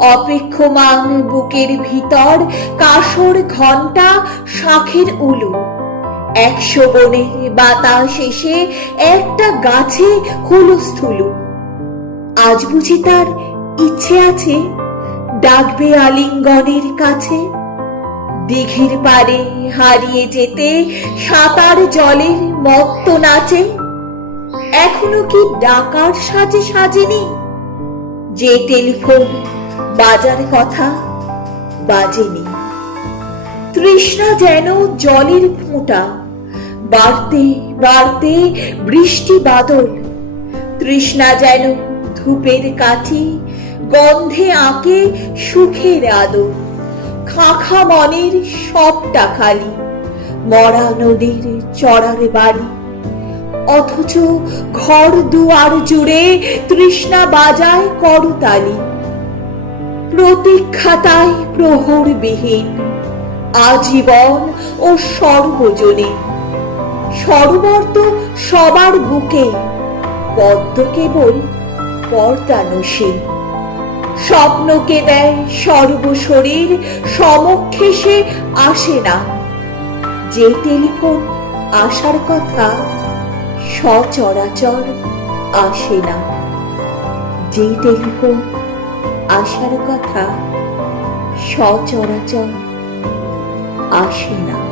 অপেক্ষমান বুকের ভিতর কাসর ঘণ্টা শাখের উলু। একশো বনের বাতাস এসে একটা গাছে হুলুস্থুলু। আজ বুঝি তার ইচ্ছে আছে ডাকবে আলিঙ্গনের কাছে। দিঘির পারে হারিয়ে যেতে সাঁতার জলের মত্ত নাচে। এখনও কি ডাকার সাজে সাজেনি? যে টেলিফোন বাজার কথা বাজেনি। তৃষ্ণা যেন জলের ফোঁটা, বাড়তে বাড়তে বৃষ্টি বাদল। তৃষ্ণা যেন ধূপের কাঠি, গন্ধে আঁকে সুখের আদর খাখা মনের সবটা খালি, মরা নদীর চড়ার বাড়ি অথচ ঘর দুয়ার জুড়ে তৃষ্ণা বাজায় করতালি। প্রতীক্ষাতায় প্রহর বিহীন আজীবন ও সর্বজনে সরোবর তো সবার বুকে পদ্ম কেবল পর্দানসীন স্বপ্নকে দেয় সর্বশরীর, সমক্ষে সে আসে না। যে টেলিফোন আসার কথা সচরাচর আসে না। যে টেলিফোন আসার কথা সচরাচর আসে না।